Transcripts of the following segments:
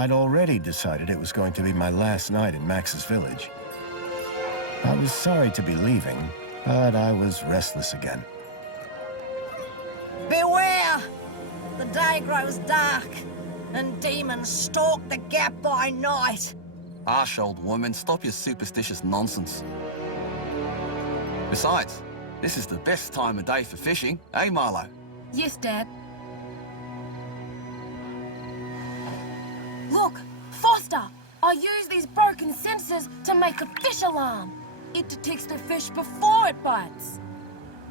I'd already decided it was going to be my last night in Max's village. I was sorry to be leaving, but I was restless again. Beware! The day grows dark, and demons stalk the gap by night. Hush, old woman, stop your superstitious nonsense. Besides, this is the best time of day for fishing, eh, Milo? Yes, Dad. Look, Foster! I use these broken sensors to make a fish alarm. It detects the fish before it bites.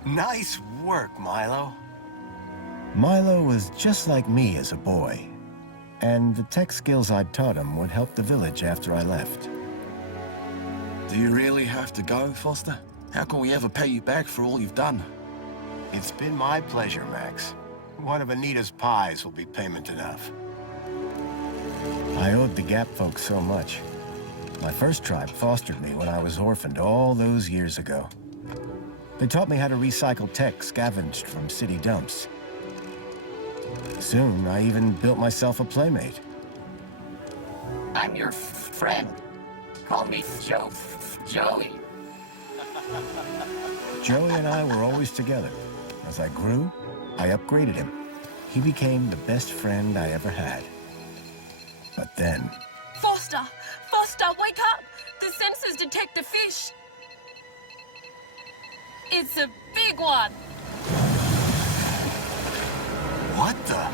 Nice work, Milo. Milo was just like me as a boy, and the tech skills I'd taught him would help the village after I left. Do you really have to go, Foster? How can we ever pay you back for all you've done? It's been my pleasure, Max. One of Anita's pies will be payment enough. I owed the Gap folks so much. My first tribe fostered me when I was orphaned all those years ago. They taught me how to recycle tech scavenged from city dumps. Soon, I even built myself a playmate. I'm your friend. Call me Joey. Joey and I were always together. As I grew, I upgraded him. He became the best friend I ever had. But then... Foster! Foster, wake up! The sensors detect a fish. It's a big one. What the?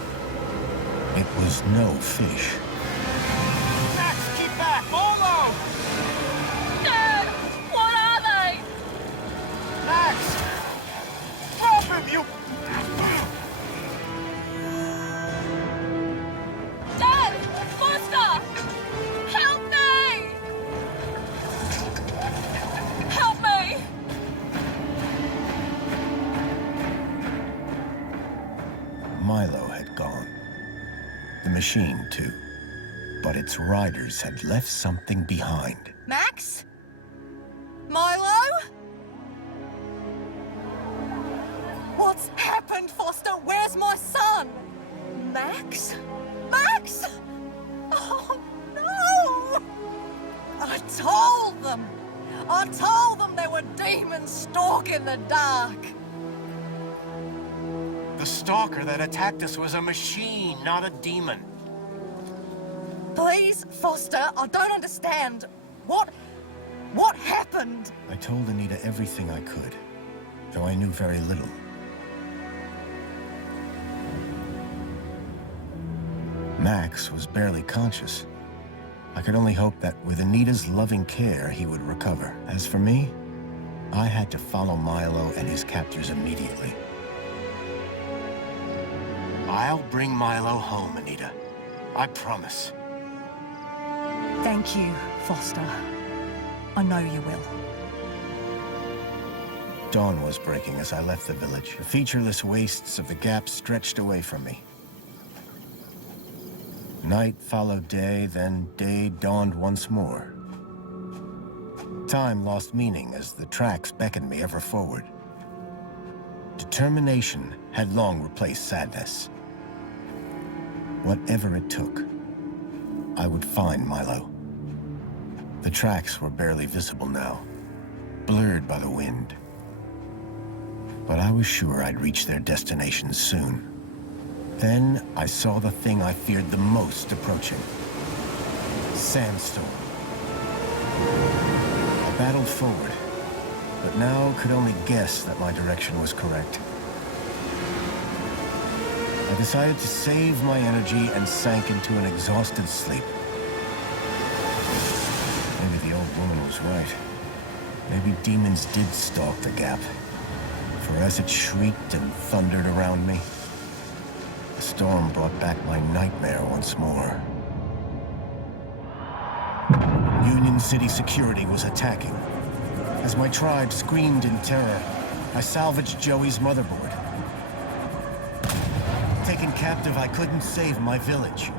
It was no fish. Max, keep back! Molo! Dad! What are they? Max! Drop him, you... Dad! Foster! Help me! Help me! Milo had gone. The machine, too. But its riders had left something behind. Max? Milo? What's happened, Foster? Where's my son? Max? Max? Oh, no! I told them! I told them there were demons stalking the dark. The stalker that attacked us was a machine, not a demon. Please, Foster, I don't understand. What happened? I told Anita everything I could, though I knew very little. Max was barely conscious. I could only hope that with Anita's loving care, he would recover. As for me, I had to follow Milo and his captors immediately. I'll bring Milo home, Anita. I promise. Thank you, Foster. I know you will. Dawn was breaking as I left the village. The featureless wastes of the Gap stretched away from me. Night followed day, then day dawned once more. Time lost meaning as the tracks beckoned me ever forward. Determination had long replaced sadness. Whatever it took, I would find Milo. The tracks were barely visible now, blurred by the wind. But I was sure I'd reach their destination soon. Then I saw the thing I feared the most approaching. Sandstorm. I battled forward, but now could only guess that my direction was correct. I decided to save my energy and sank into an exhausted sleep. Maybe the old woman was right. Maybe demons did stalk the Gap. For as it shrieked and thundered around me, the storm brought back my nightmare once more. Union-City security was attacking. As my tribe screamed in terror, I salvaged Joey's motherboard. Taken captive, I couldn't save my village.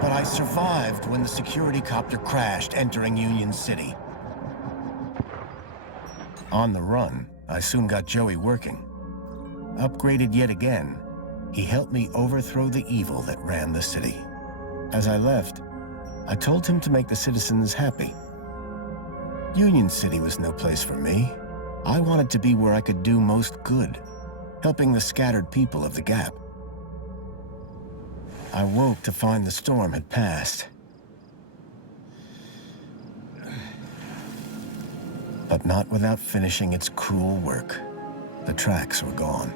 But I survived when the security copter crashed, entering Union-City. On the run, I soon got Joey working. Upgraded yet again, He helped me overthrow the evil that ran the city. As I left, I told him to make the citizens happy. Union-City was no place for me. I wanted to be where I could do most good, helping the scattered people of the Gap. I woke to find the storm had passed. But not without finishing its cruel work. The tracks were gone.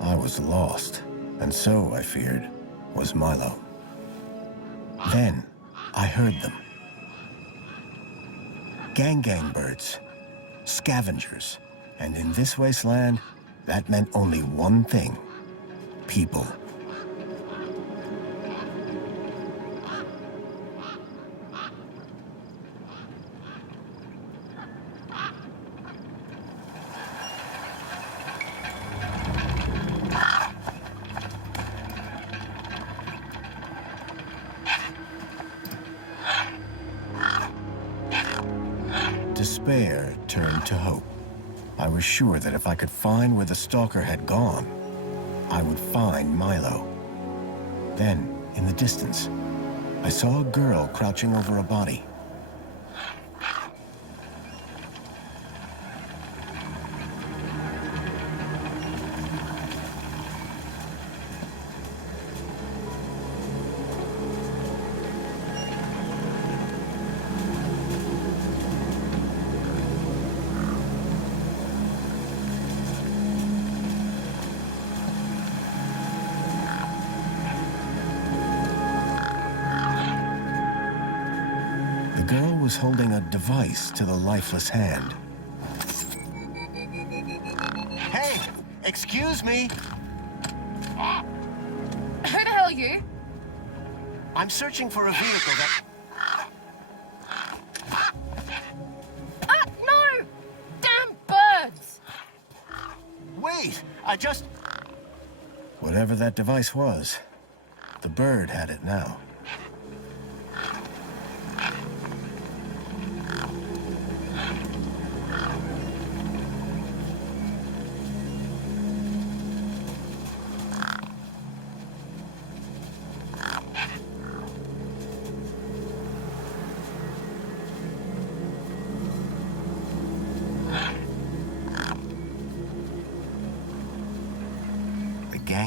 I was lost, and so, I feared, was Milo. Then, I heard them. Gang birds, scavengers, and in this wasteland, that meant only one thing: people. Despair turned to hope. I was sure that if I could find where the stalker had gone, I would find Milo. Then, in the distance, I saw a girl crouching over a body. The girl was holding a device to the lifeless hand. Hey, excuse me. Who the hell are you? I'm searching for a vehicle that... Ah, no! Damn birds! Wait, I just... Whatever that device was, the bird had it now.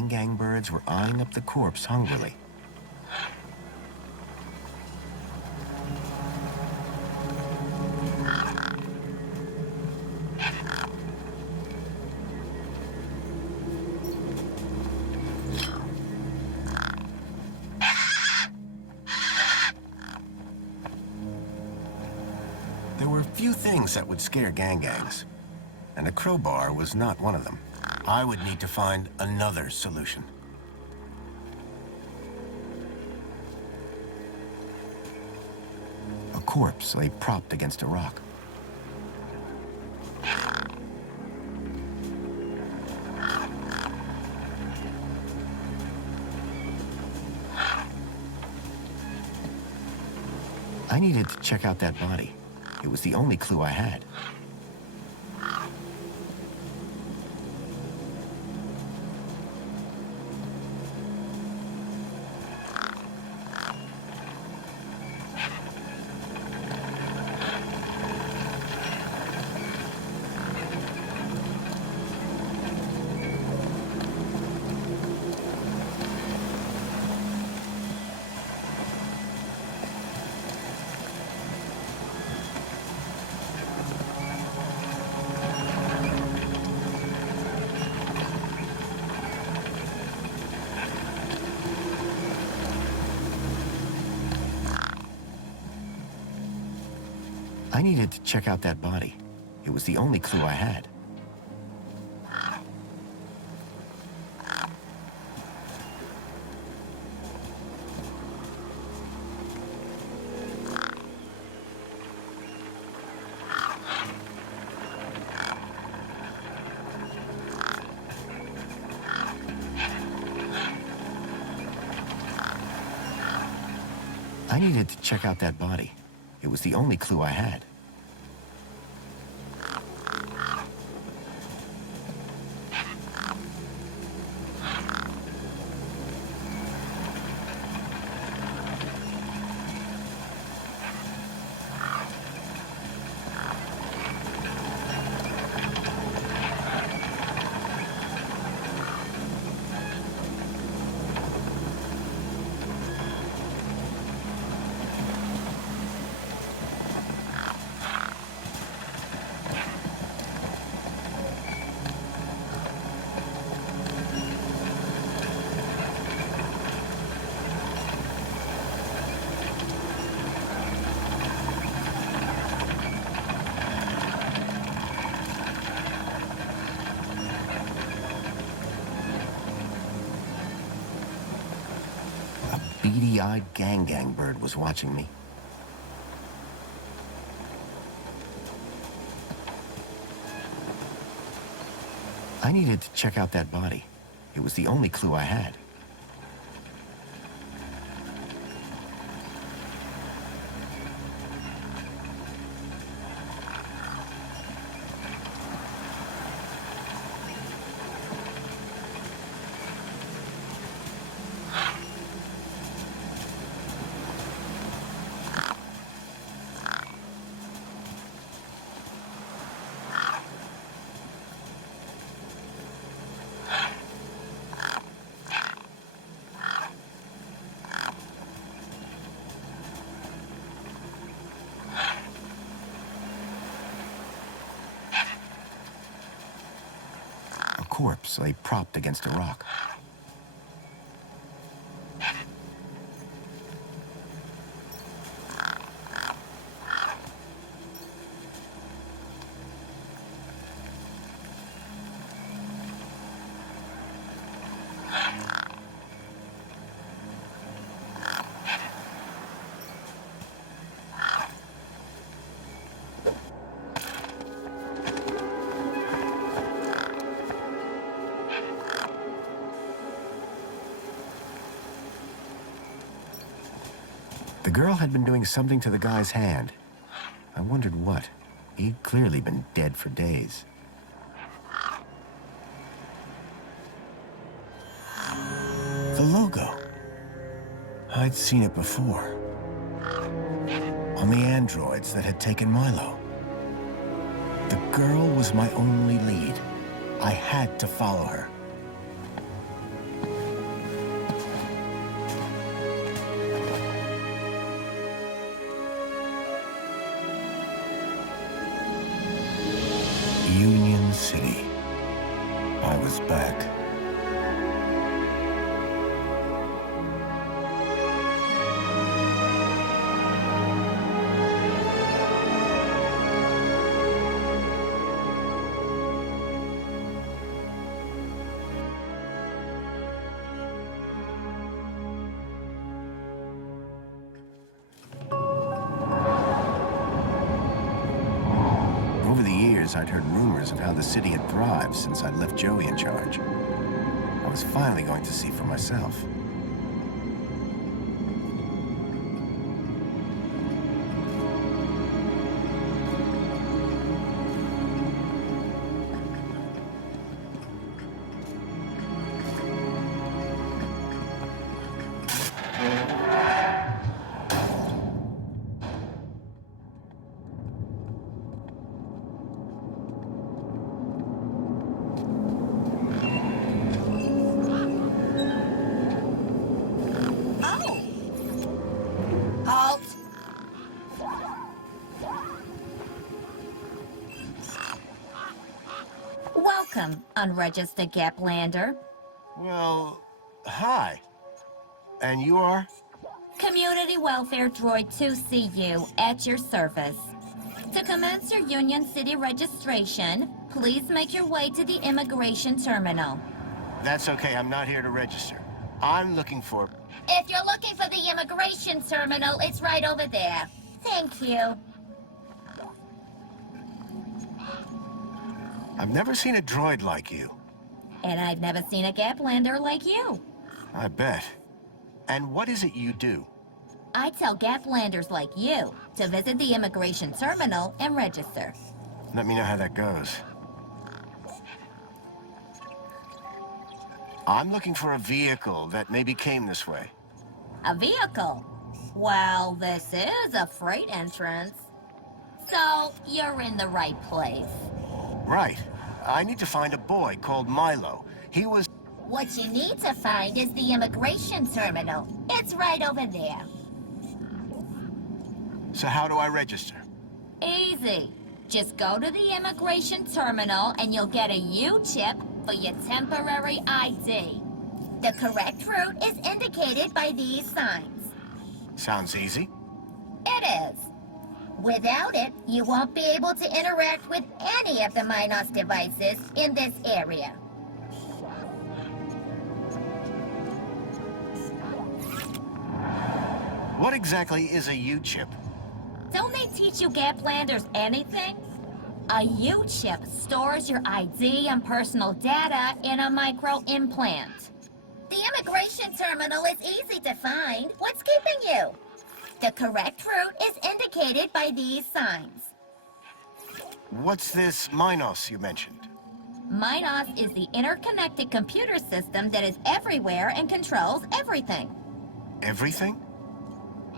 Gang birds were eyeing up the corpse hungrily. There were few things that would scare gangs, and a crowbar was not one of them. I would need to find another solution. A corpse lay propped against a rock. I needed to check out that body. It was the only clue I had. I needed to check out that body. It was the only clue I had. I needed to check out that body. It was the only clue I had. beady-eyed gang bird was watching me. I needed to check out that body. It was the only clue I had. Corpse lay propped against a rock. The girl had been doing something to the guy's hand. I wondered what. He'd clearly been dead for days. The logo. I'd seen it before. On the androids that had taken Milo. The girl was my only lead. I had to follow her. Union-siti. I was back. I'd heard rumors of how the city had thrived since I'd left Joey in charge. I was finally going to see for myself. Welcome, unregistered Gaplander. Well, hi. And you are? Community Welfare Droid 2CU at your service. To commence your Union-Citi registration, please make your way to the immigration terminal. That's okay, I'm not here to register. I'm looking for... If you're looking for the immigration terminal, it's right over there. Thank you. I've never seen a droid like you. And I've never seen a Gaplander like you. I bet. And what is it you do? I tell Gaplanders like you to visit the immigration terminal and register. Let me know how that goes. I'm looking for a vehicle that maybe came this way. A vehicle? Well, this is a freight entrance. So, you're in the right place. Right. I need to find a boy called Milo. He was... What you need to find is the immigration terminal. It's right over there. So how do I register? Easy. Just go to the immigration terminal and you'll get a U-chip for your temporary ID. The correct route is indicated by these signs. Sounds easy. It is. Without it, you won't be able to interact with any of the Minos devices in this area. What exactly is a U-chip? Don't they teach you Gaplanders anything? A U-chip stores your ID and personal data in a micro-implant. The immigration terminal is easy to find. What's keeping you? The correct route is indicated by these signs. What's this Minos you mentioned? Minos is the interconnected computer system that is everywhere and controls everything. Everything?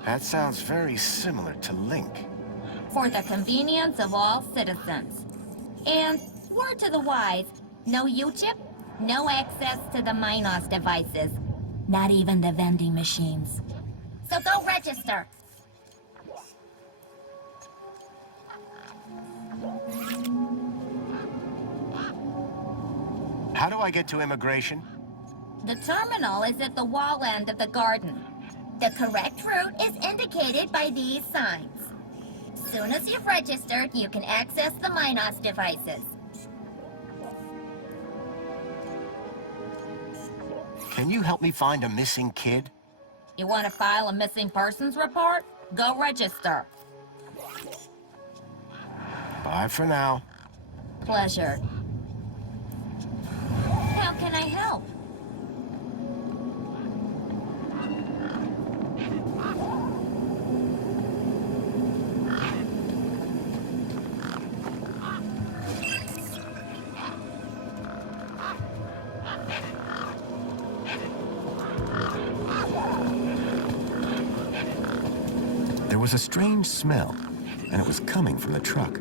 That sounds very similar to Link. For the convenience of all citizens. And, word to the wise, no U-chip, no access to the Minos devices. Not even the vending machines. So go register. How do I get to immigration? The terminal is at the wall end of the garden. The correct route is indicated by these signs. Soon as you've registered, you can access the Minos devices. Can you help me find a missing kid? You want to file a missing persons report? Go register. Bye for now. Pleasure. How can I help? There was a strange smell, and it was coming from the truck.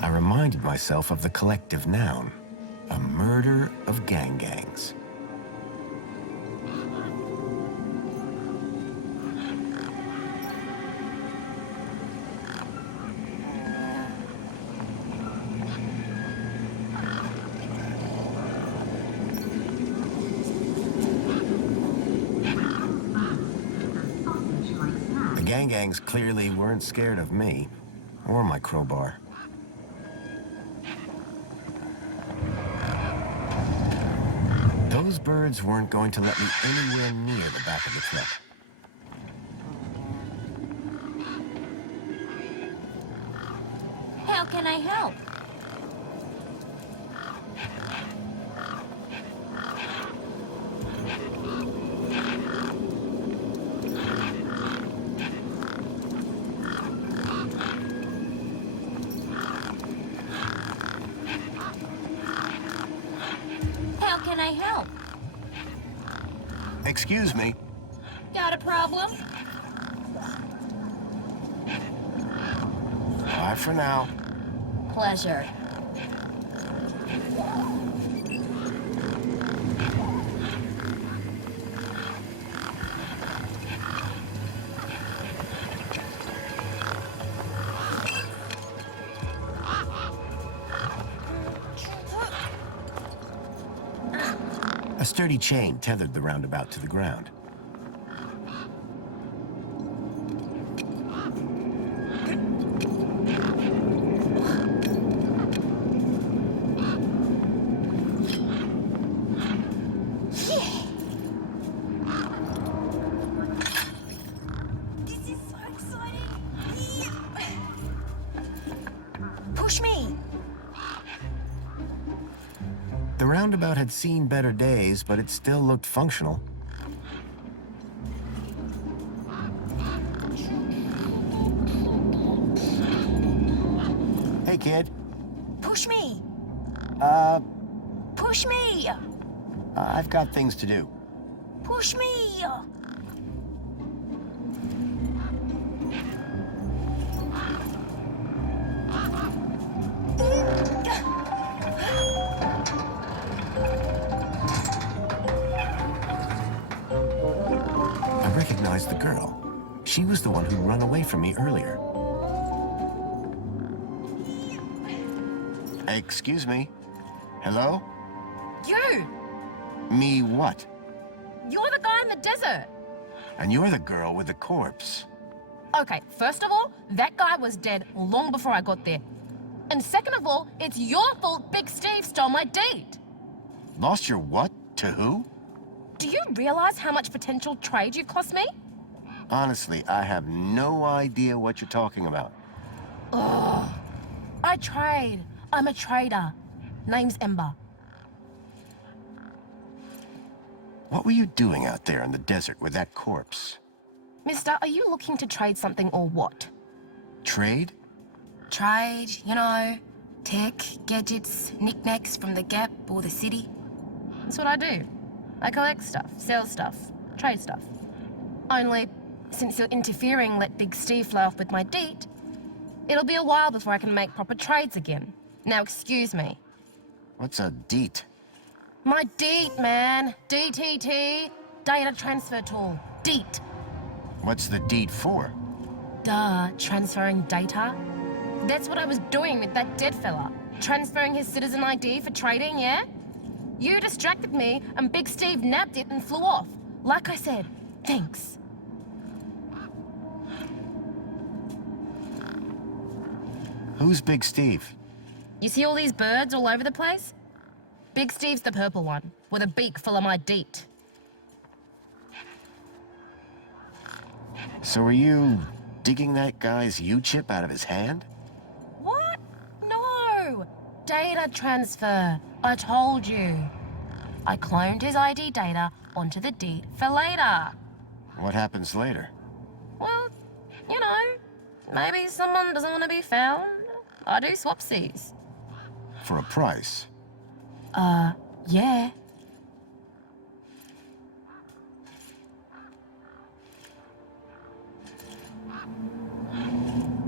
I reminded myself of the collective noun, a murder of gangs. The gangs clearly weren't scared of me, or my crowbar. Those birds weren't going to let me anywhere near the back of the truck. How can I help? How can I help? Excuse me. Got a problem? Bye for now. Pleasure. A sturdy chain tethered the roundabout to the ground. This is so exciting. Push me. The roundabout had seen better days, but it still looked functional. Hey, kid. Push me. Push me. I've got things to do. Push me. I recognized the girl. She was the one who'd run away from me earlier. Excuse me. Hello? You! Me what? You're the guy in the desert. And you're the girl with the corpse. Okay, first of all, that guy was dead long before I got there. And second of all, it's your fault Big Steve stole my date. Lost your what? To who? Do you realize how much potential trade you've cost me? Honestly, I have no idea what you're talking about. I trade. I'm a trader. Name's Ember. What were you doing out there in the desert with that corpse? Mister, are you looking to trade something or what? Trade? Trade, you know, tech, gadgets, knickknacks from the Gap or the city. That's what I do. I collect stuff, sell stuff, trade stuff. Only, since you're interfering, let Big Steve fly off with my deet, it'll be a while before I can make proper trades again. Now excuse me. What's a deet? My deet, man. DTT. Data transfer tool. Deet. What's the deed for? Duh, transferring data. That's what I was doing with that dead fella. Transferring his citizen ID for trading, yeah? You distracted me and Big Steve nabbed it and flew off. Like I said, thanks. Who's Big Steve? You see all these birds all over the place? Big Steve's the purple one, with a beak full of my deet. So are you digging that guy's U-chip out of his hand? What? No! Data transfer. I told you. I cloned his ID data onto the deed for later. What happens later? Well, you know, maybe someone doesn't want to be found. I do swapsies. For a price? Yeah.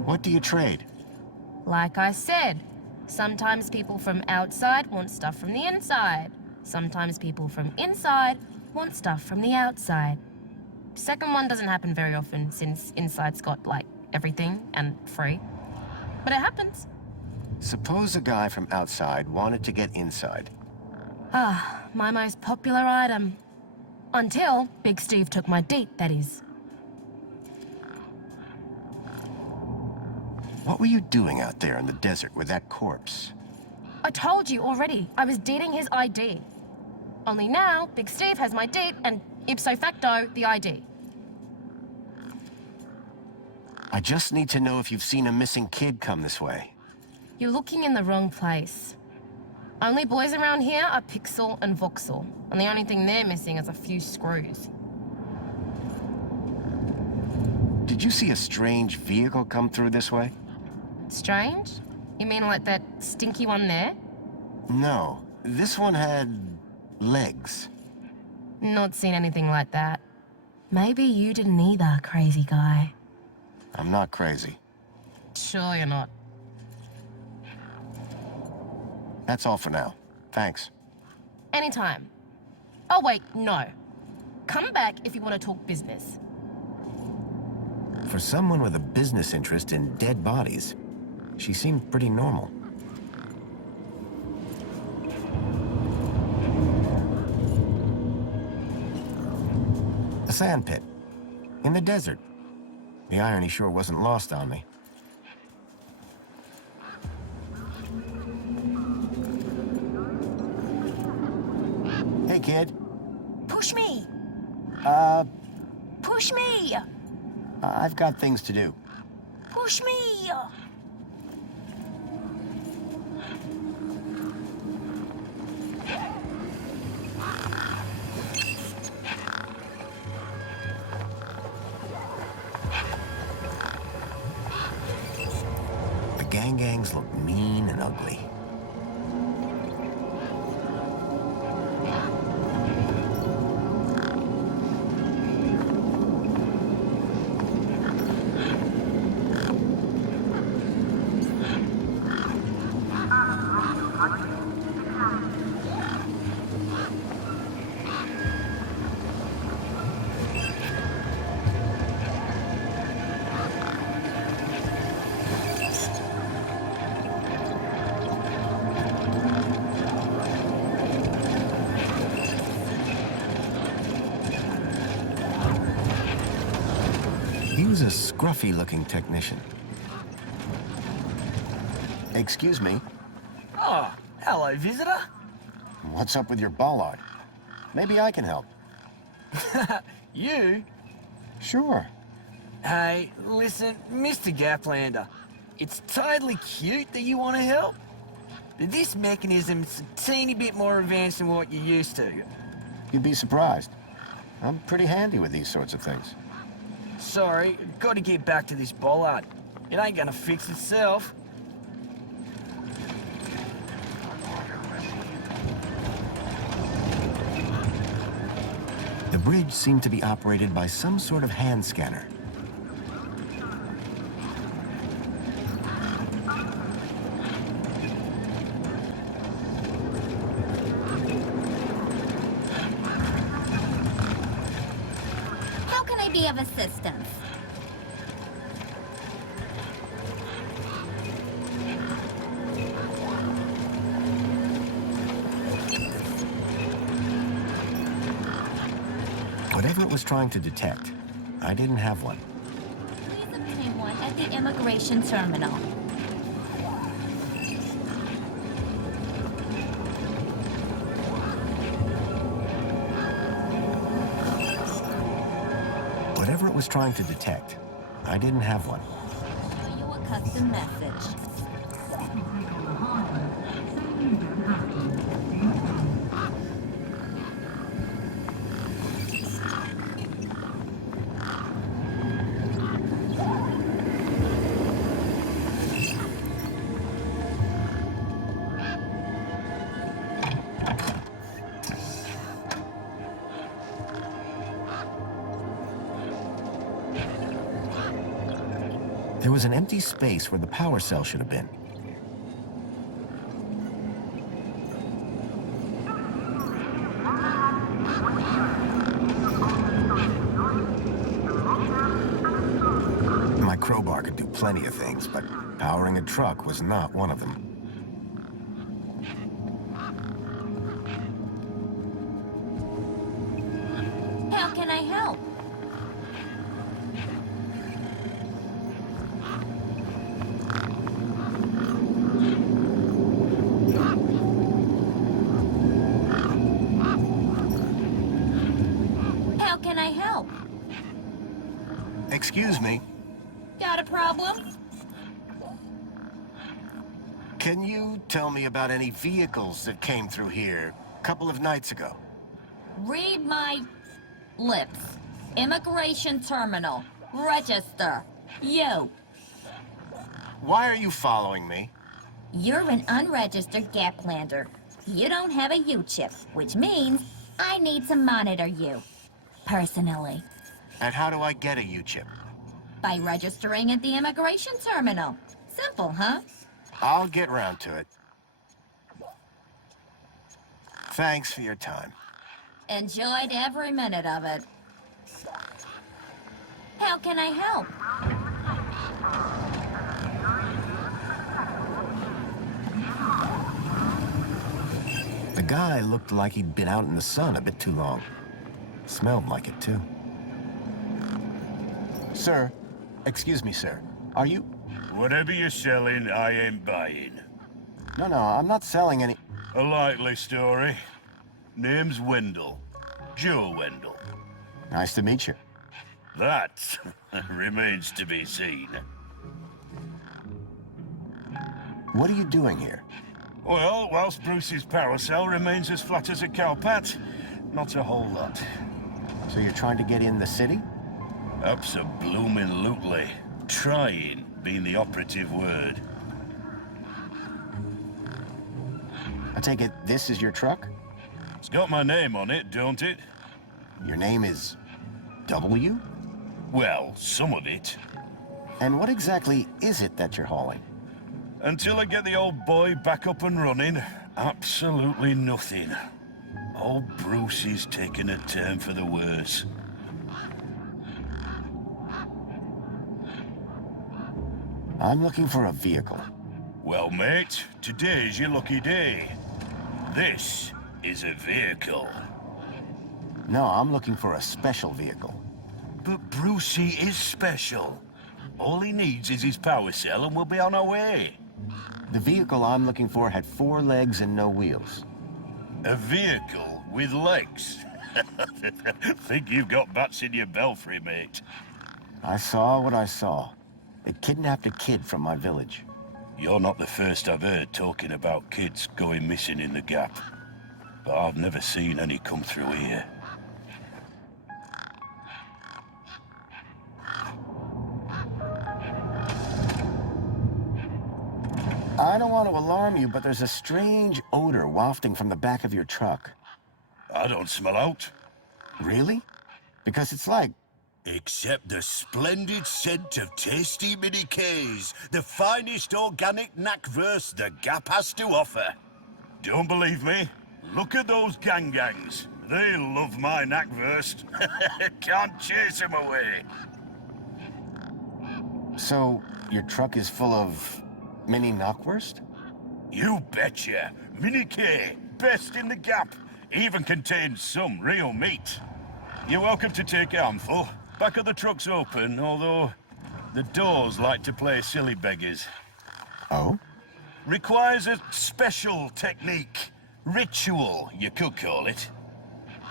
What do you trade? Like I said, sometimes people from outside want stuff from the inside. Sometimes people from inside want stuff from the outside. Second one doesn't happen very often since inside's got, like, everything and free. But it happens. Suppose a guy from outside wanted to get inside. My most popular item. Until Big Steve took my deet, that is. What were you doing out there in the desert with that corpse? I told you already, I was deeding his ID. Only now, Big Steve has my deet and, ipso facto, the ID. I just need to know if you've seen a missing kid come this way. You're looking in the wrong place. Only boys around here are Pixel and Voxel, and the only thing they're missing is a few screws. Did you see a strange vehicle come through this way? Strange? You mean like that stinky one there? No, this one had legs. Not seen anything like that. Maybe you didn't either, crazy guy. I'm not crazy. Sure you're not. That's all for now. Thanks. Anytime. Oh wait, no. Come back if you want to talk business. For someone with a business interest in dead bodies, she seemed pretty normal. A sand pit. In the desert. The irony sure wasn't lost on me. Hey, kid. Push me! Push me! I've got things to do. Push me! The gangs look mean and ugly. He was a scruffy-looking technician. Excuse me. Oh, hello, visitor. What's up with your bollard? Maybe I can help. You? Sure. Hey, listen, Mr. Gaplander. It's totally cute that you want to help, but this mechanism's a teeny bit more advanced than what you're used to. You'd be surprised. I'm pretty handy with these sorts of things. Sorry, got to get back to this bollard. It ain't gonna fix itself. The bridge seemed to be operated by some sort of hand scanner. How can I be of assistance? Whatever it was trying to detect, I didn't have one. Please obtain one at the immigration terminal. Whatever it was trying to detect, I didn't have one. Show you a custom message. There was an empty space where the power cell should have been. My crowbar could do plenty of things, but powering a truck was not one of them. How can I help? How can I help? Excuse me, Got a problem? can you tell me about any vehicles that came through here a couple of nights ago? Read my lips. Immigration terminal. Register. You. Why are you following me? You're an unregistered Gaplander. You don't have a U-chip, which means I need to monitor you. Personally. And how do I get a U-chip? By registering at the immigration terminal. Simple, huh? I'll get round to it. Thanks for your time. Enjoyed every minute of it. How can I help? The guy looked like he'd been out in the sun a bit too long. Smelled like it, too. Sir, excuse me, sir. Are you... Whatever you're selling, I ain't buying. No, I'm not selling any... A likely story. Name's Wendell. Joe Wendell. Nice to meet you. That remains to be seen. What are you doing here? Well, whilst Bruce's power cell remains as flat as a cowpat, not a whole lot. So you're trying to get in the city? Abso-bloomin' Trying being the operative word. I take it this is your truck? It's got my name on it, don't it? Your name is... W? Well, some of it. And what exactly is it that you're hauling? Until I get the old boy back up and running, absolutely nothing. Old Bruce is taking a turn for the worse. I'm looking for a vehicle. Well, mate, today's your lucky day. This is a vehicle. No, I'm looking for a special vehicle. But Brucey is special. All he needs is his power cell and we'll be on our way. The vehicle I'm looking for had 4 legs and no wheels. A vehicle with legs? Think you've got bats in your belfry, mate. I saw what I saw. They kidnapped a kid from my village. You're not the first I've heard talking about kids going missing in the Gap. But I've never seen any come through here. I don't want to alarm you, but there's a strange odor wafting from the back of your truck. I don't smell out. Really? Because it's like... Except the splendid scent of tasty mini Ks, the finest organic knackverse the Gap has to offer. Don't believe me? Look at those gangs. They love my knackverse. Can't chase them away. So, your truck is full of... mini knockwurst? You betcha. Mini K, best in the Gap. Even contains some real meat. You're welcome to take a handful. Back of the truck's open, although the doors like to play silly beggars. Oh? Requires a special technique. Ritual, you could call it.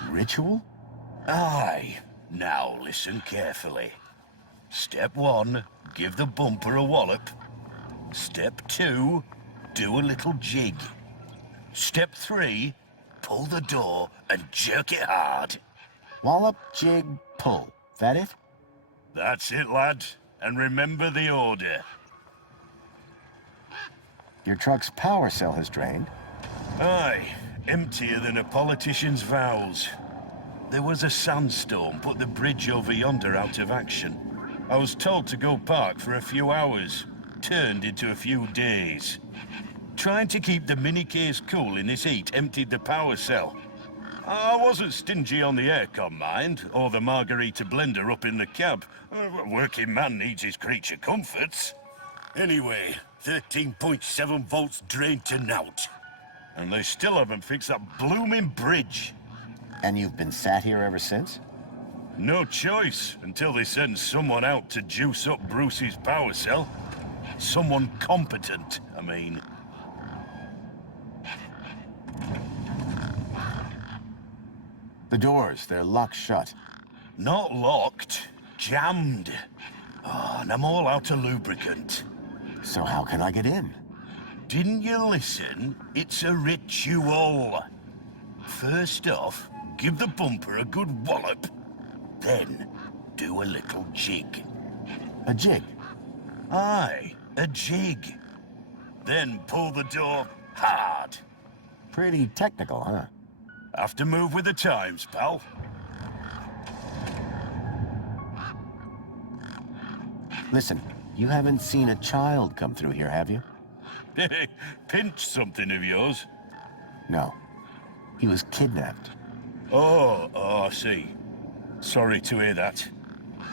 Ritual? Aye. Now listen carefully. Step 1, give the bumper a wallop. Step 2, do a little jig. Step 3, pull the door and jerk it hard. Wallop, jig, pull. That it? That's it, lad. And remember the order. Your truck's power cell has drained. Aye, emptier than a politician's vows. There was a sandstorm put the bridge over yonder out of action. I was told to go park for a few hours. Turned into a few days. Trying to keep the mini case cool in this heat emptied the power cell. I wasn't stingy on the aircon, mind, or the margarita blender up in the cab. A working man needs his creature comforts. Anyway, 13.7 volts drained to naught. And they still haven't fixed that blooming bridge. And you've been sat here ever since? No choice, until they send someone out to juice up Brucey's power cell. Someone competent, I mean. The doors, they're locked shut. Not locked, jammed. Oh, and I'm all out of lubricant. So how can I get in? Didn't you listen? It's a ritual. First off, give the bumper a good wallop. Then, do a little jig. A jig? Aye, a jig. Then pull the door hard. Pretty technical, huh? Have to move with the times, pal. Listen, you haven't seen a child come through here, have you? Pinched something of yours? No. He was kidnapped. Oh, I see. Sorry to hear that.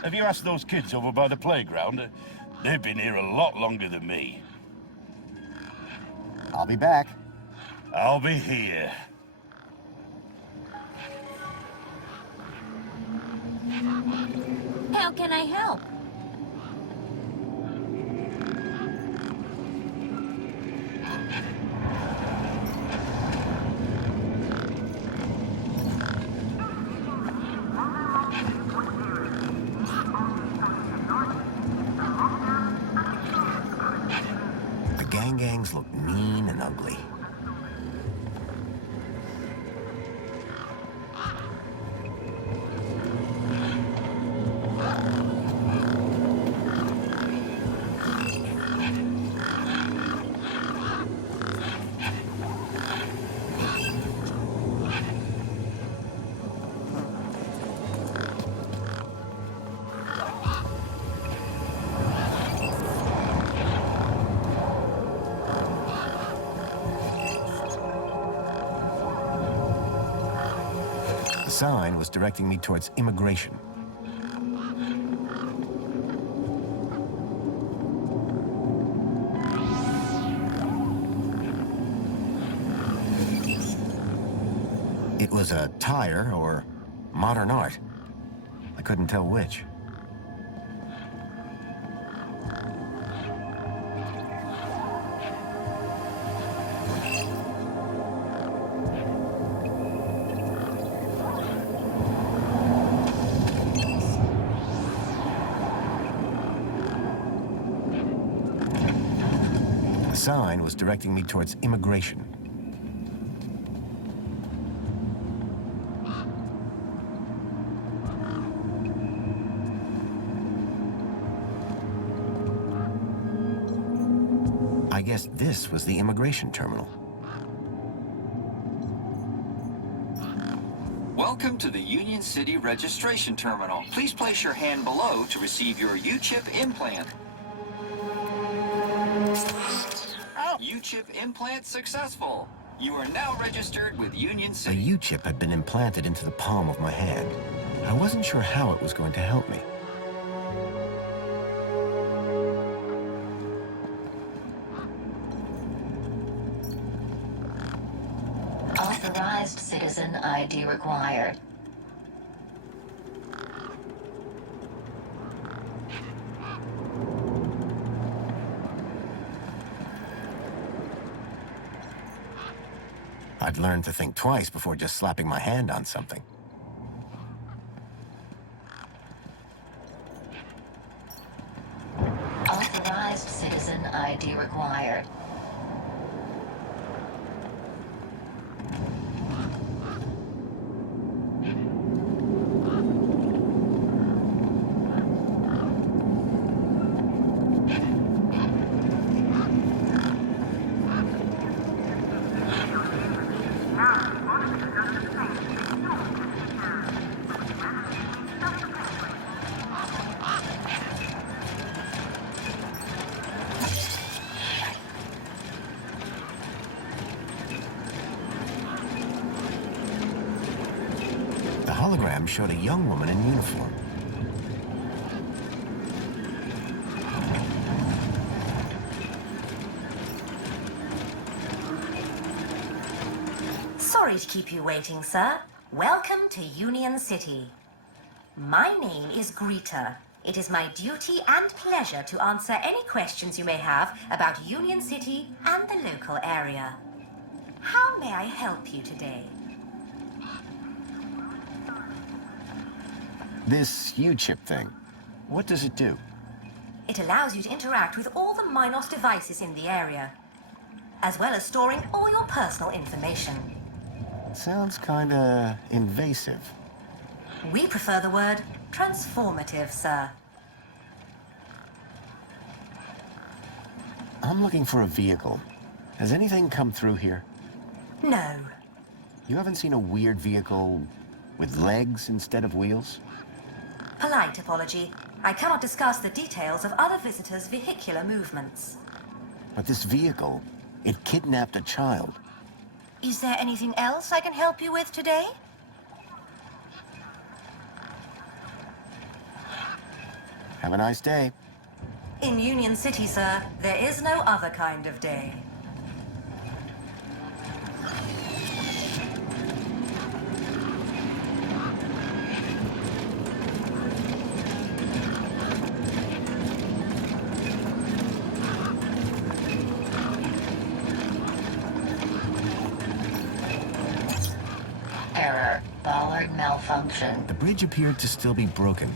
Have you asked those kids over by the playground? They've been here a lot longer than me. I'll be back. I'll be here. How can I help? The gangs look mean and ugly. The sign was directing me towards immigration. It was a tire or modern art. I couldn't tell which. The sign was directing me towards immigration. I guess this was the immigration terminal. Welcome to the Union-City registration terminal. Please place your hand below to receive your U-chip implant. U-chip implant successful. You are now registered with A Union-City. U-chip had been implanted into the palm of my hand. I wasn't sure how it was going to help me. Authorized citizen ID required. I'd learned to think twice before just slapping my hand on something. Authorized citizen ID required. The hologram showed a young woman in uniform. Sorry to keep you waiting, sir. Welcome to Union-City. My name is Greta. It is my duty and pleasure to answer any questions you may have about Union-City and the local area. How may I help you today? This U-chip thing, what does it do? It allows you to interact with all the Minos devices in the area, as well as storing all your personal information. Sounds kinda invasive. We prefer the word transformative, sir. I'm looking for a vehicle. Has anything come through here? No. You haven't seen a weird vehicle with legs instead of wheels? Polite apology. I cannot discuss the details of other visitors' vehicular movements. But this vehicle, it kidnapped a child. Is there anything else I can help you with today? Have a nice day. In Union-City, sir, there is no other kind of day. Error. Bollard malfunction. The bridge appeared to still be broken.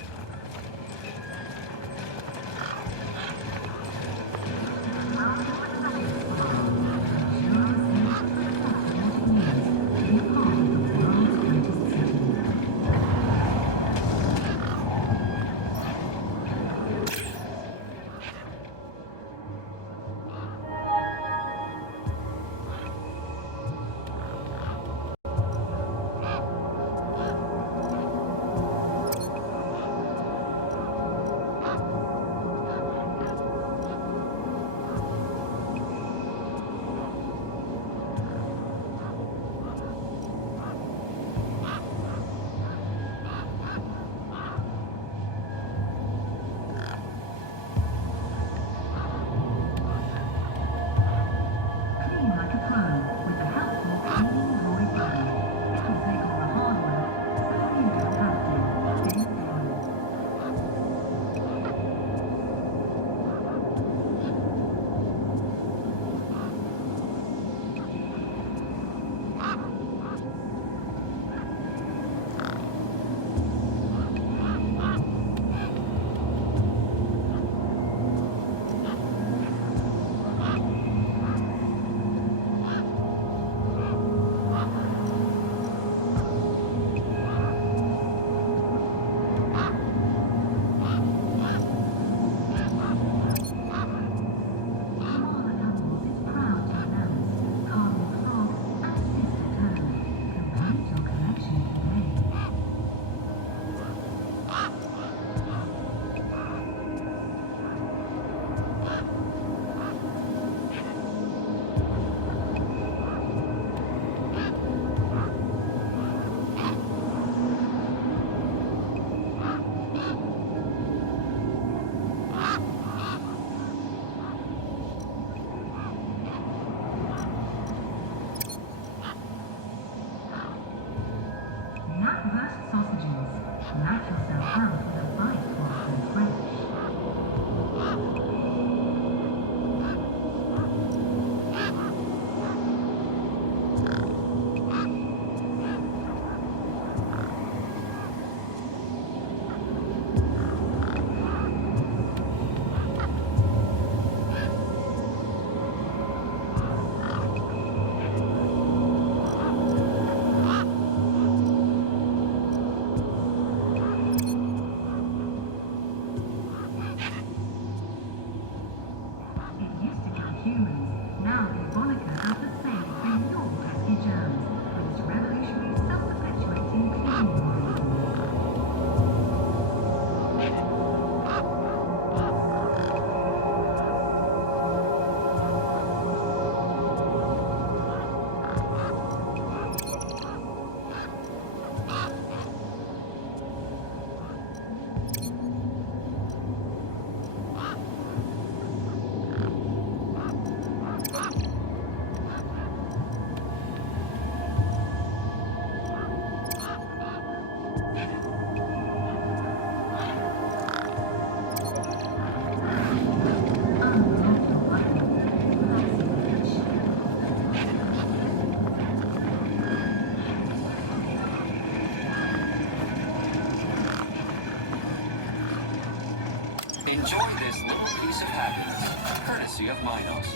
Enjoy this little piece of happiness, courtesy of Minos.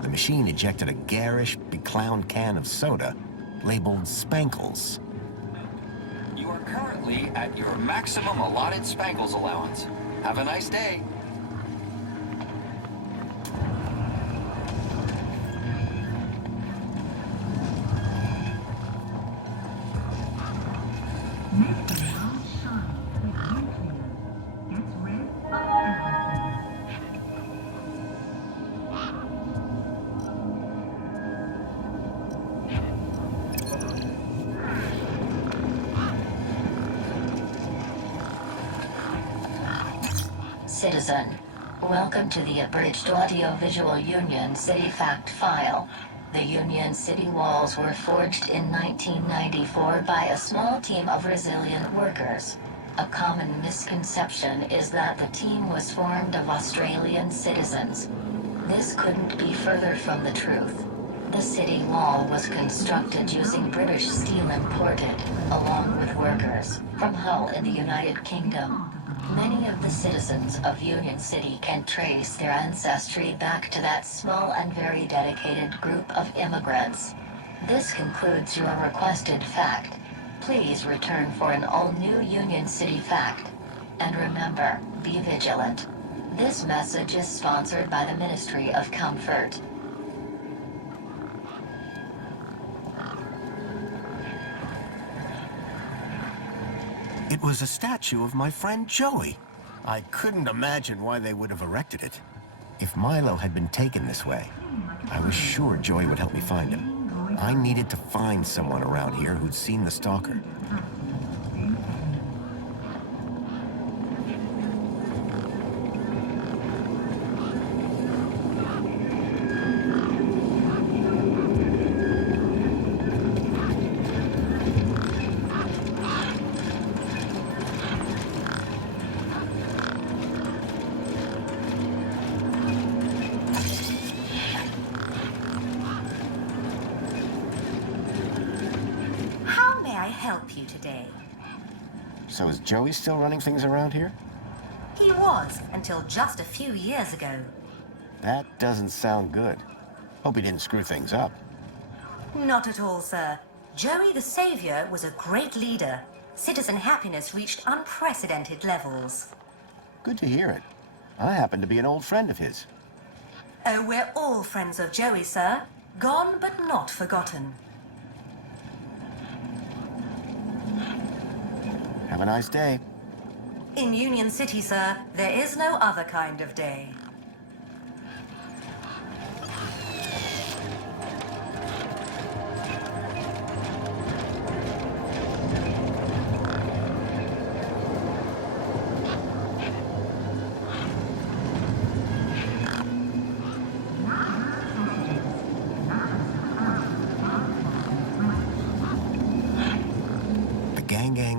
The machine ejected a garish, beclowned can of soda labeled Spankles. You are currently at your maximum allotted Spankles allowance. Have a nice day. Citizen, welcome to the abridged audio-visual Union City fact file. The Union City walls were forged in 1994 by a small team of resilient workers. A common misconception is that the team was formed of Australian citizens. This couldn't be further from the truth. The city wall was constructed using British steel imported, along with workers, from Hull in the United Kingdom. Many of the citizens of Union City can trace their ancestry back to that small and very dedicated group of immigrants. This concludes your requested fact. Please return for an all-new Union City fact. And remember, be vigilant. This message is sponsored by the Ministry of Comfort. It was a statue of my friend Joey. I couldn't imagine why they would have erected it. If Milo had been taken this way, I was sure Joey would help me find him. I needed to find someone around here who'd seen the stalker. Help you today. So is Joey still running things around here? He was, until just a few years ago. That doesn't sound good. Hope he didn't screw things up. Not at all, sir. Joey the Savior was a great leader. Citizen happiness reached unprecedented levels. Good to hear it. I happen to be an old friend of his. Oh, we're all friends of Joey, sir. Gone but not forgotten. Have a nice day. In Union City, sir, there is no other kind of day.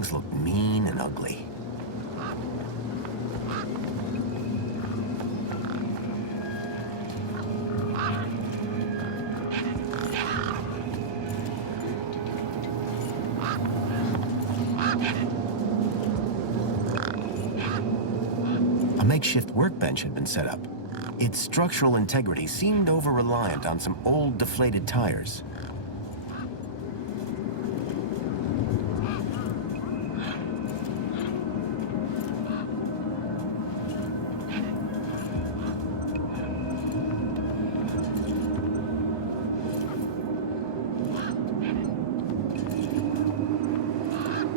things look mean and ugly. A makeshift workbench had been set up. Its structural integrity seemed over-reliant on some old, deflated tires.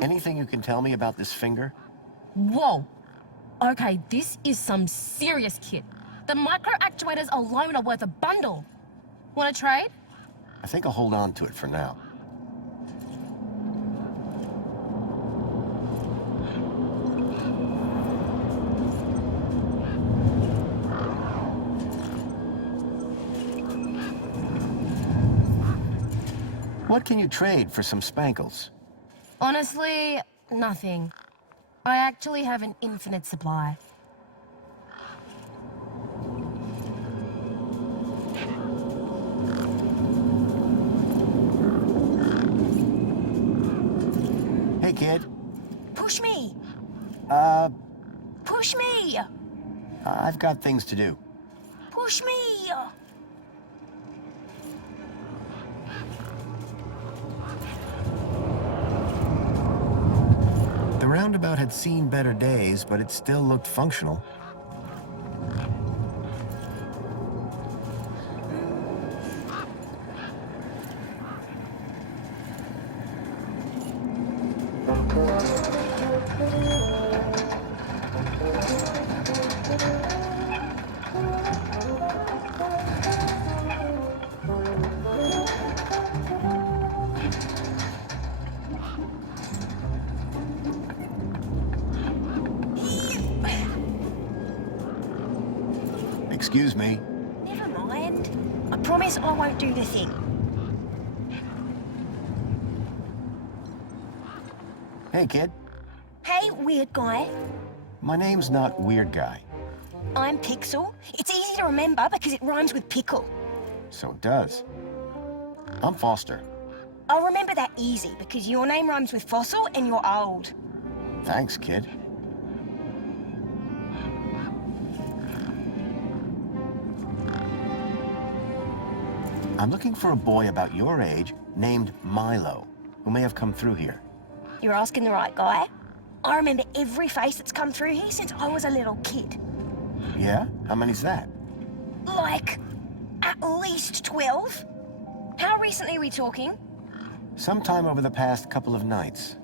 Anything you can tell me about this finger? Whoa. Okay, this is some serious kit. The micro actuators alone are worth a bundle. Want to trade? I think I'll hold on to it for now. What can you trade for some spankles? Honestly, nothing. I actually have an infinite supply. Hey, kid. Push me! Push me! I've got things to do. Push me! The roundabout had seen better days, but it still looked functional. Excuse me. Never mind. I promise I won't do the thing. Hey, kid. Hey, weird guy. My name's not Weird Guy. I'm Pixel. It's easy to remember because it rhymes with pickle. So it does. I'm Foster. I'll remember that easy because your name rhymes with fossil and you're old. Thanks, kid. I'm looking for a boy about your age named Milo, who may have come through here. You're asking the right guy. I remember every face that's come through here since I was a little kid. Yeah? How many's that? Like, at least 12. How recently are we talking? Sometime over the past couple of nights.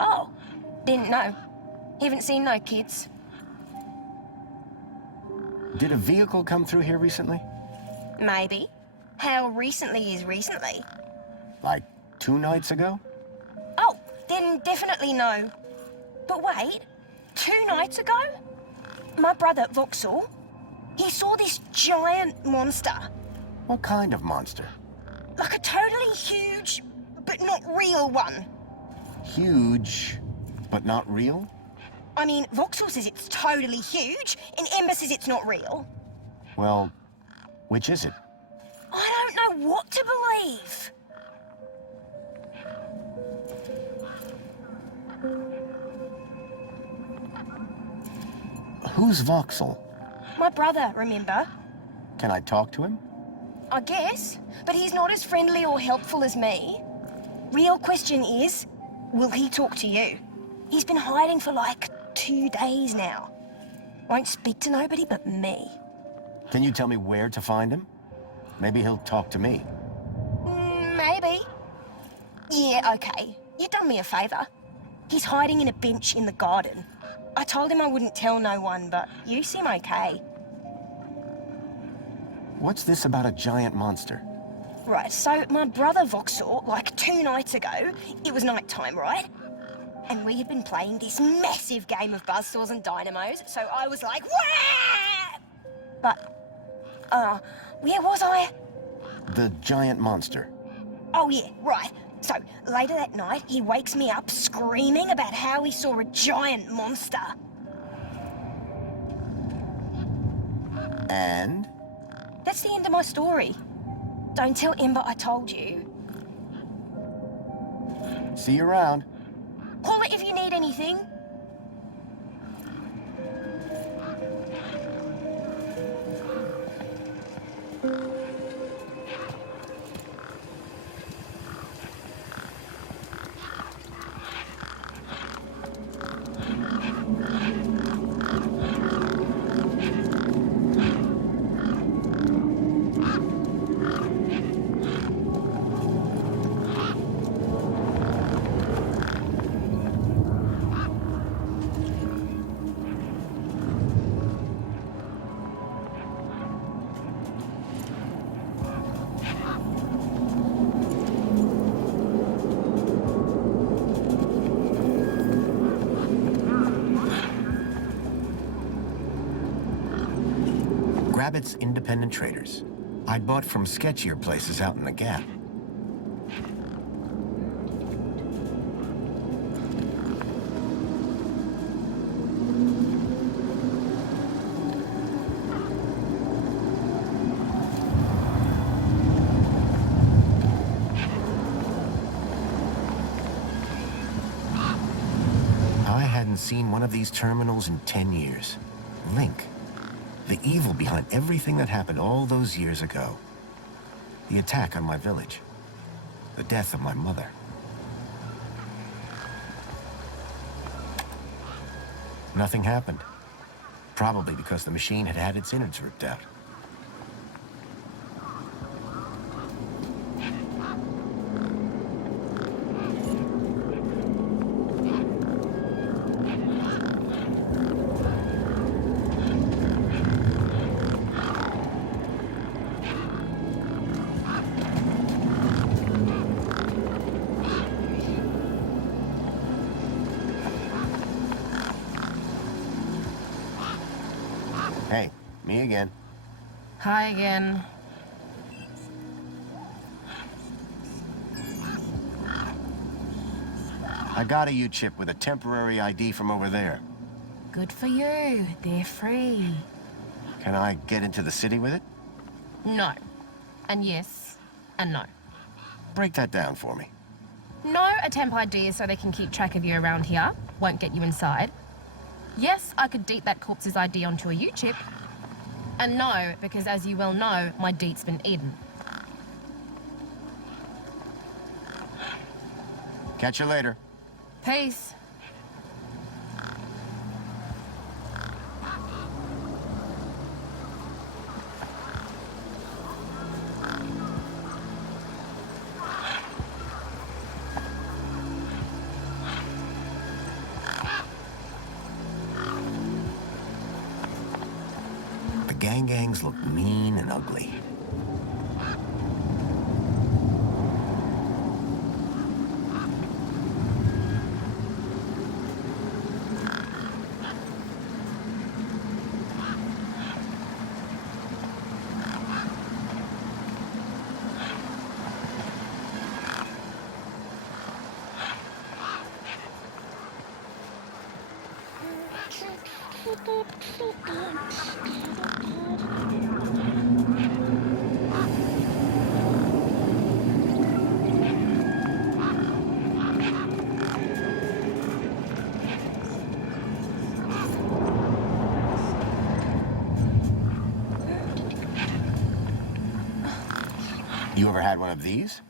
Oh, didn't know. Haven't seen no kids. Did a vehicle come through here recently? Maybe. How recently is recently? Like 2 nights ago? Oh, then definitely no. But wait, 2 nights ago? My brother, Vauxhall, he saw this giant monster. What kind of monster? Like a totally huge, but not real one. Huge, but not real? I mean, Vauxhall says it's totally huge, and Ember says it's not real. Well, which is it? I don't know what to believe. Who's Vauxhall? My brother, remember? Can I talk to him? I guess, but he's not as friendly or helpful as me. Real question is, will he talk to you? He's been hiding for like 2 days now. Won't speak to nobody but me. Can you tell me where to find him? Maybe he'll talk to me. Maybe. Yeah, okay. You done me a favour. He's hiding in a bench in the garden. I told him I wouldn't tell no one, but you seem okay. What's this about a giant monster? Right, so my brother Vauxhall, like 2 nights ago, it was night time, right? And we had been playing this massive game of buzzsaws and dynamos, so I was like, wah! But, where was I? The giant monster. Oh yeah, right. So, later that night, he wakes me up screaming about how he saw a giant monster. And? That's the end of my story. Don't tell Ember I told you. See you around. Call it if you need anything. Rabbit's independent traders. I'd bought from sketchier places out in the Gap. I hadn't seen one of these terminals in 10 years. Link. The evil behind everything that happened all those years ago. The attack on my village. The death of my mother. Nothing happened. Probably because the machine had had its innards ripped out. Hey, me again. Hi again. I got a U-chip with a temporary ID from over there. Good for you. They're free. Can I get into the city with it? No. And yes. And no. Break that down for me. No, a temp ID so they can keep track of you around here. Won't get you inside. Yes, I could deet that corpse's ID onto a U-chip. And no, because as you well know, my deet's been eaten. Catch you later. Peace. Gangs look mean and ugly. You ever had one of these?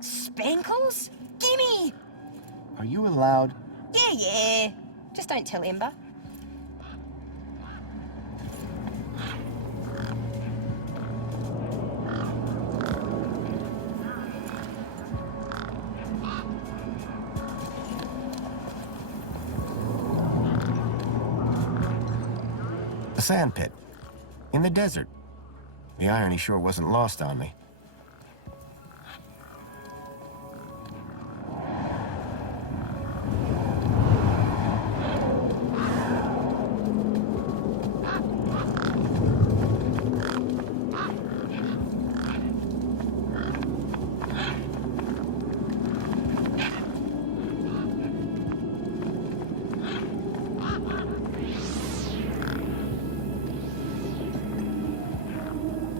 Spankles? Gimme! Are you allowed? Yeah. Just don't tell Ember. A sand pit. In the desert. The irony sure wasn't lost on me.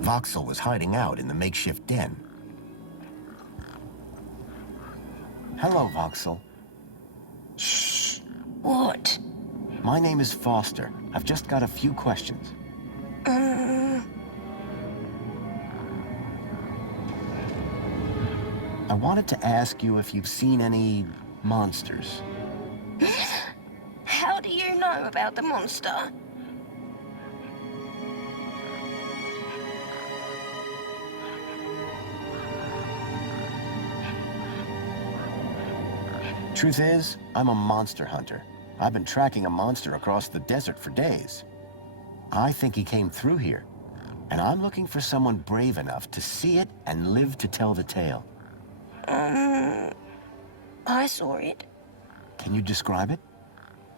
Voxel was hiding out in the makeshift den. Hello, Voxel. Shh. What? My name is Foster. I've just got a few questions. I wanted to ask you if you've seen any monsters. How do you know about the monster? Truth is, I'm a monster hunter. I've been tracking a monster across the desert for days. I think he came through here, and I'm looking for someone brave enough to see it and live to tell the tale. I saw it. Can you describe it?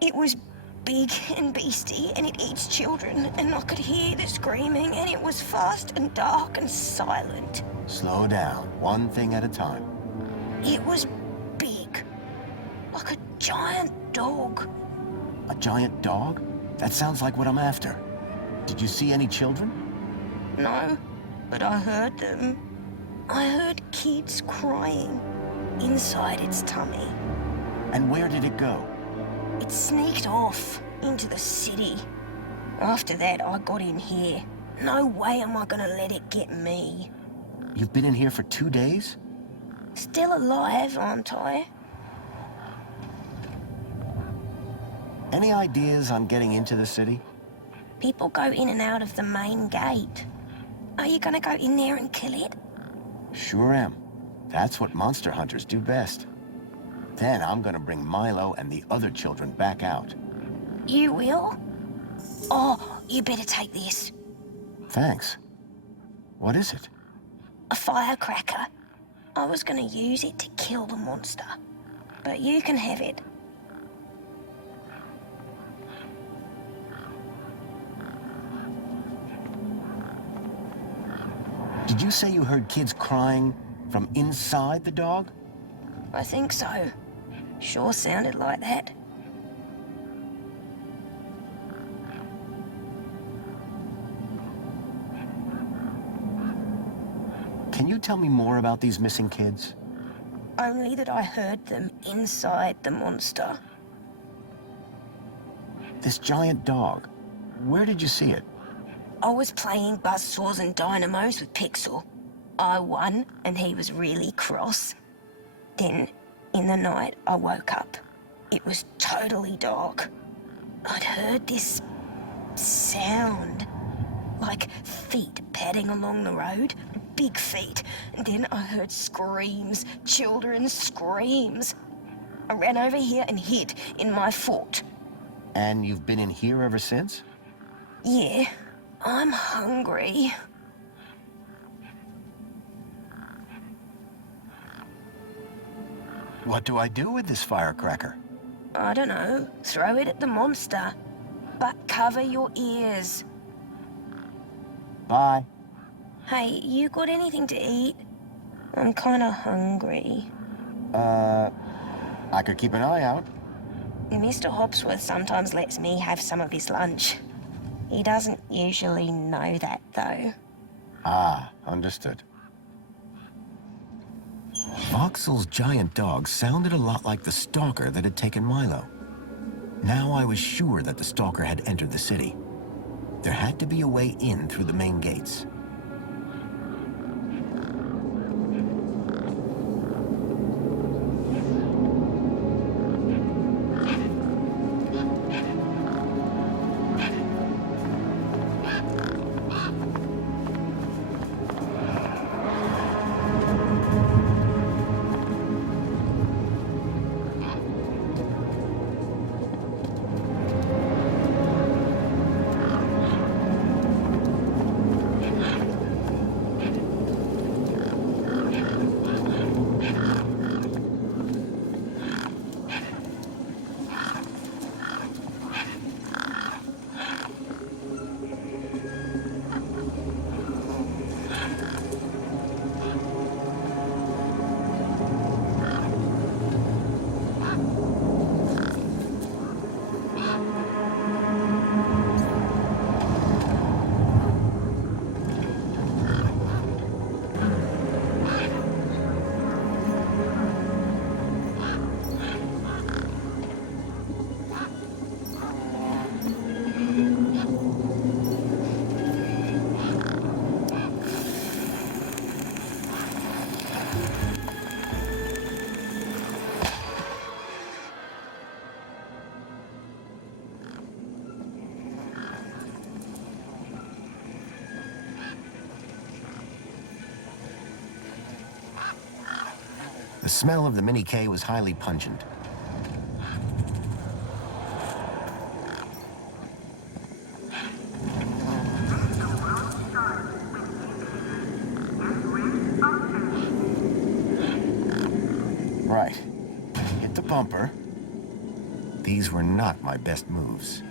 It was big and beastie, and it eats children, and I could hear the screaming, and it was fast and dark and silent. Slow down, one thing at a time. It was big, like a giant dog. A giant dog? That sounds like what I'm after. Did you see any children? No, but I heard them. I heard kids crying inside its tummy. And where did it go? It sneaked off into the city. After that, I got in here. No way am I gonna let it get me. You've been in here for 2 days? Still alive, aren't I? Any ideas on getting into the city? People go in and out of the main gate. Are you gonna go in there and kill it? Sure am. That's what monster hunters do best. Then I'm gonna bring Milo and the other children back out. You will? Oh, you better take this. Thanks. What is it? A firecracker. I was gonna use it to kill the monster. But you can have it. Did you say you heard kids crying from inside the dog? I think so. Sure sounded like that. Can you tell me more about these missing kids? Only that I heard them inside the monster. This giant dog, where did you see it? I was playing buzzsaws and dynamos with Pixel. I won, and he was really cross. Then, in the night, I woke up. It was totally dark. I'd heard this sound, like feet padding along the road, big feet. And then I heard screams, children's screams. I ran over here and hid in my fort. And you've been in here ever since? Yeah, I'm hungry. What do I do with this firecracker? I don't know. Throw it at the monster. But cover your ears. Bye. Hey, you got anything to eat? I'm kinda hungry. I could keep an eye out. Mr. Hopsworth sometimes lets me have some of his lunch. He doesn't usually know that, though. Ah, understood. Voxel's giant dog sounded a lot like the stalker that had taken Milo. Now I was sure that the stalker had entered the city. There had to be a way in through the main gates. The smell of the Mini K was highly pungent. Right. Hit the bumper. These were not my best moves.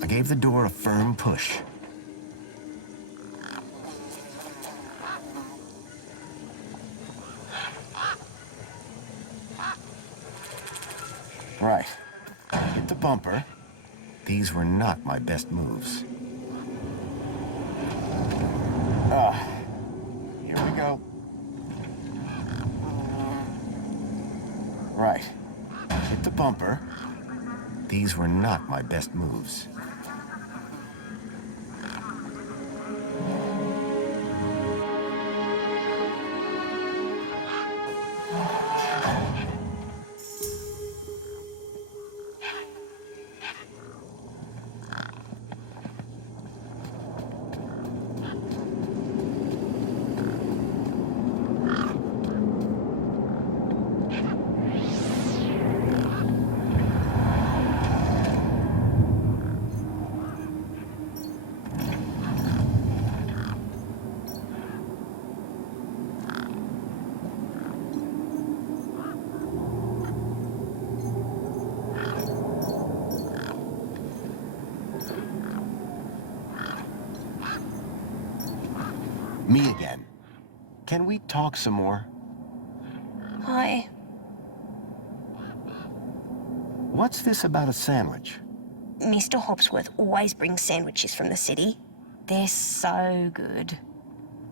I gave the door a firm push. Right. Hit the bumper. These were not my best moves. Here we go. Right. Hit the bumper. These were not my best moves. Me again. Can we talk some more? Hi. What's this about a sandwich? Mr. Hopsworth always brings sandwiches from the city. They're so good.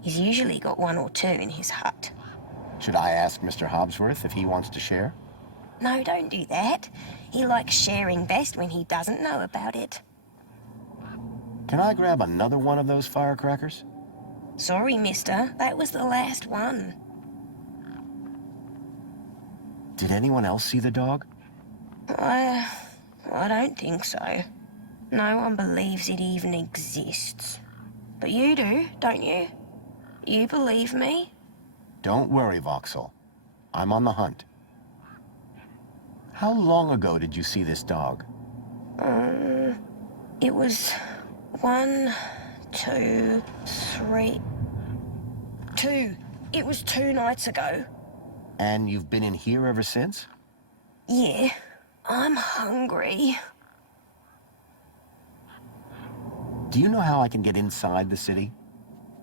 He's usually got one or two in his hut. Should I ask Mr. Hopsworth if he wants to share? No, don't do that. He likes sharing best when he doesn't know about it. Can I grab another one of those firecrackers? Sorry, mister. That was the last one. Did anyone else see the dog? I don't think so. No one believes it even exists. But you do, don't you? You believe me? Don't worry, Voxel. I'm on the hunt. How long ago did you see this dog? It was 1, 2, 3... 2. It was 2 nights ago. And you've been in here ever since? Yeah, I'm hungry. Do you know how I can get inside the city?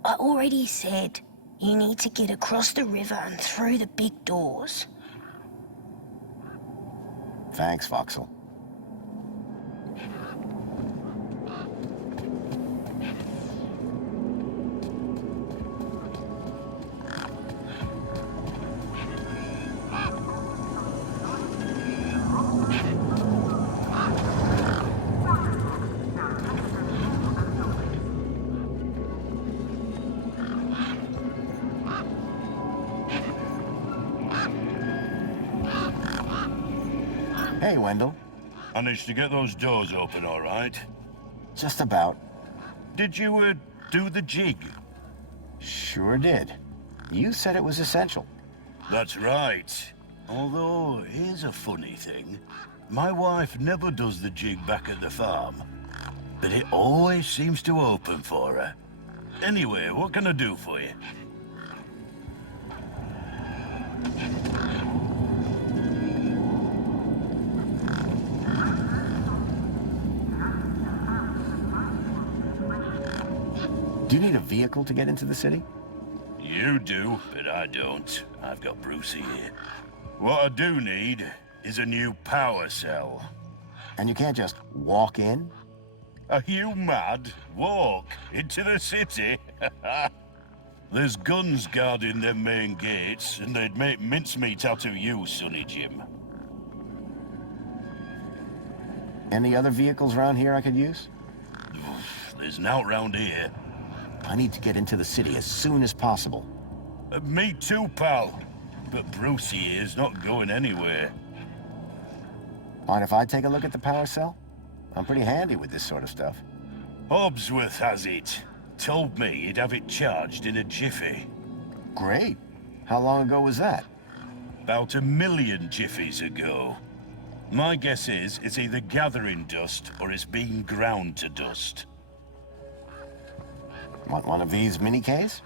I already said you need to get across the river and through the big doors. Thanks, Voxel. Hey, Wendell. Managed to get those doors open all right? Just about. Did you, do the jig? Sure did. You said it was essential. That's right. Although, here's a funny thing. My wife never does the jig back at the farm. But it always seems to open for her. Anyway, what can I do for you? Do you need a vehicle to get into the city? You do, but I don't. I've got Brucey here. What I do need is a new power cell. And you can't just walk in? Are you mad? Walk into the city? There's guns guarding them main gates, and they'd make mincemeat out of you, Sonny Jim. Any other vehicles around here I could use? There's nought round here. I need to get into the city as soon as possible. Me too, pal. But Brucey here's not going anywhere. Mind if I take a look at the power cell? I'm pretty handy with this sort of stuff. Hobsworth has it. Told me he'd have it charged in a jiffy. Great. How long ago was that? About 1 million jiffies ago. My guess is it's either gathering dust or it's being ground to dust. Want one of these mini Ks?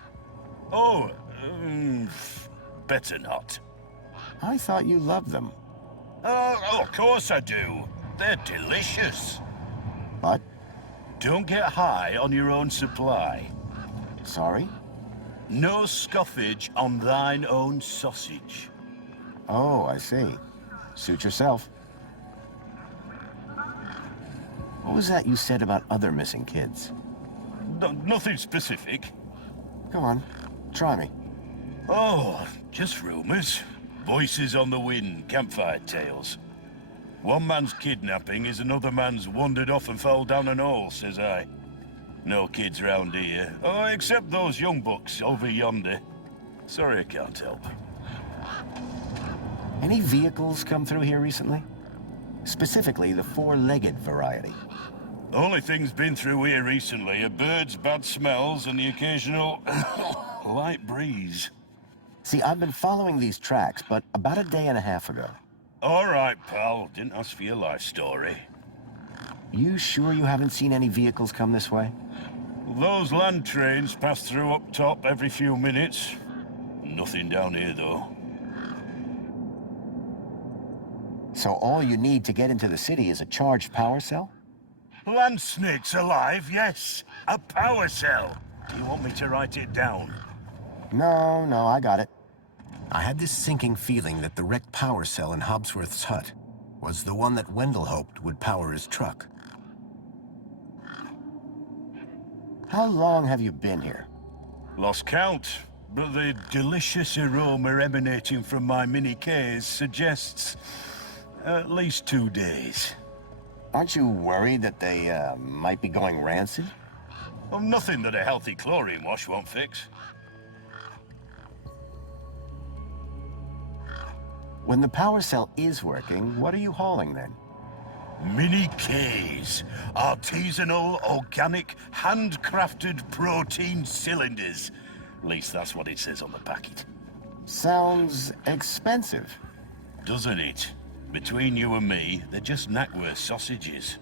Oh, better not. I thought you loved them. Oh, of course I do. They're delicious. But? Don't get high on your own supply. Sorry? No scoffage on thine own sausage. Oh, I see. Suit yourself. What was that you said about other missing kids? Nothing specific. Go on, try me. Oh, just rumors. Voices on the wind, campfire tales. One man's kidnapping is another man's wandered off and fell down an hole, says I. No kids round here. Oh, except those young bucks over yonder. Sorry I can't help. Any vehicles come through here recently? Specifically, the four-legged variety. Only things been through here recently are birds, bad smells, and the occasional light breeze. See, I've been following these tracks, but about a day and a half ago. All right, pal. Didn't ask for your life story. You sure you haven't seen any vehicles come this way? Those land trains pass through up top every few minutes. Nothing down here, though. So all you need to get into the city is a charged power cell? Land snakes alive, yes. A power cell. Do you want me to write it down? No, I got it. I had this sinking feeling that the wrecked power cell in Hobsworth's hut was the one that Wendell hoped would power his truck. How long have you been here? Lost count, but the delicious aroma emanating from my mini Ks suggests at least 2 days. Aren't you worried that they might be going rancid? Well, nothing that a healthy chlorine wash won't fix. When the power cell is working, what are you hauling then? Mini Ks. Artisanal, organic, handcrafted protein cylinders. At least that's what it says on the packet. Sounds expensive. Doesn't it? Between you and me, they're just knackwurst sausages.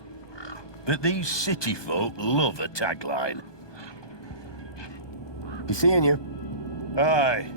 But these city folk love a tagline. Be seeing you. Aye.